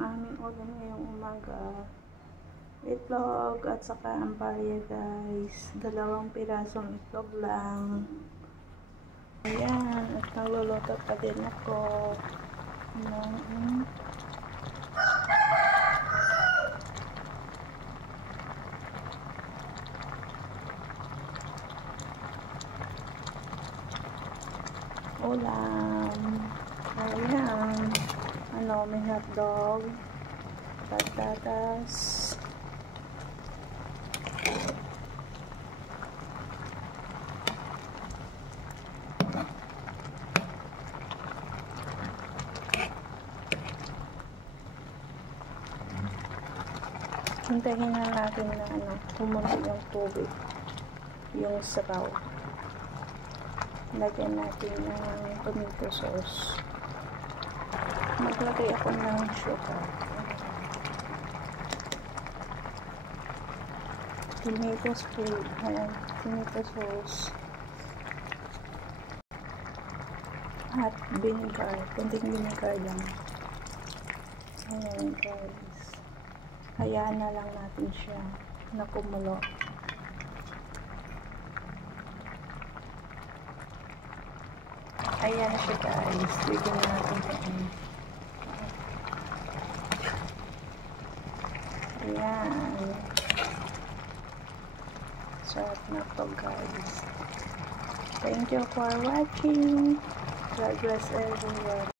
aming ulam ngayong umaga. Itlog at saka ampalaya guys. 2 pirasong itlog lang. Ayan, at nagluluto pa din ako ng ulam. Ayan, may hotdog, patatas, hintayin na natin na kumulo yung tubig, yung sabaw. Lagyan natin ng tomato sauce. Maglagay ako ng sugar. Tomato sauce. At vinegar. Kunting vinegar lang. Ayan guys. Hayaan na lang natin siya na kumulo. Ayan siya guys. Bigyan natin ito. Ayan. Sarap na to guys. Thank you for watching. God bless everyone.